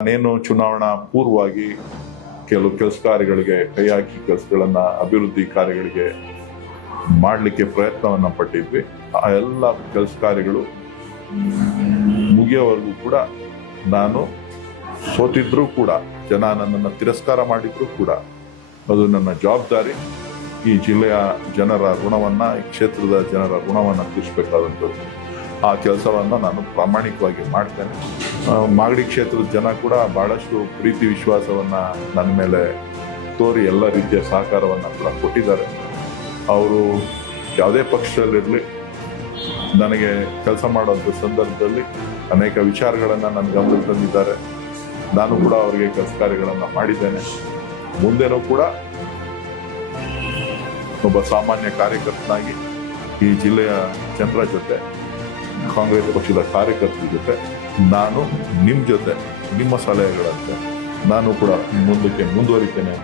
ನಾನೇನು ಚುನಾವಣಾ ಪೂರ್ವವಾಗಿ ಕೆಲವು ಕೆಲಸ ಕಾರ್ಯಗಳಿಗೆ ಕೈ ಹಾಕಿ ಕೆಲಸಗಳನ್ನ ಅಭಿವೃದ್ಧಿ ಕಾರ್ಯಗಳಿಗೆ ಮಾಡಲಿಕ್ಕೆ ಪ್ರಯತ್ನವನ್ನ ಪಟ್ಟಿದ್ವಿ. ಆ ಎಲ್ಲ ಕೆಲಸ ಕಾರ್ಯಗಳು ಮುಗಿಯೋವರೆಗೂ ಕೂಡ ನಾನು ಸೋತಿದ್ರೂ ಕೂಡ, ಜನ ನನ್ನನ್ನು ತಿರಸ್ಕಾರ ಮಾಡಿದ್ರು ಕೂಡ ಅದು ನನ್ನ ಜವಾಬ್ದಾರಿ. ಈ ಜಿಲ್ಲೆಯ ಜನರ ಋಣವನ್ನ, ಈ ಕ್ಷೇತ್ರದ ಜನರ ಋಣವನ್ನ ತೀರಿಸಬೇಕಾದಂಥದ್ದು. ಆ ಕೆಲಸವನ್ನ ನಾನು ಪ್ರಾಮಾಣಿಕವಾಗಿ ಮಾಡ್ತೇನೆ. ಮಾಗಡಿ ಕ್ಷೇತ್ರದ ಜನ ಕೂಡ ಬಹಳಷ್ಟು ಪ್ರೀತಿ ವಿಶ್ವಾಸವನ್ನ ನನ್ನ ಮೇಲೆ ತೋರಿ ಎಲ್ಲ ರೀತಿಯ ಸಹಕಾರವನ್ನ ಕೂಡ ಕೊಟ್ಟಿದ್ದಾರೆ. ಅವರು ಯಾವುದೇ ಪಕ್ಷದಲ್ಲಿರಲಿ ನನಗೆ ಕೆಲಸ ಮಾಡುವಂಥ ಸಂದರ್ಭದಲ್ಲಿ ಅನೇಕ ವಿಚಾರಗಳನ್ನ ನನ್ನ ಗಮನಕ್ಕೆ ತಂದಿದ್ದಾರೆ. ನಾನು ಕೂಡ ಅವರಿಗೆ ಕೆಲಸ ಕಾರ್ಯಗಳನ್ನ ಮಾಡಿದ್ದೇನೆ. ಮುಂದೆನೂ ಕೂಡ ಒಬ್ಬ ಸಾಮಾನ್ಯ ಕಾರ್ಯಕರ್ತನಾಗಿ ಈ ಜಿಲ್ಲೆಯ ಜನರ ಜೊತೆ, ಕಾಂಗ್ರೆಸ್ ಪಕ್ಷದ ಕಾರ್ಯಕರ್ತರ ಜೊತೆ, ನಾನು ನಿಮ್ಮ ಜೊತೆ, ನಿಮ್ಮ ಸಲಹೆಗಳಂತೆ ನಾನು ಕೂಡ ಮುಂದಕ್ಕೆ ಮುಂದುವರಿತೇನೆ.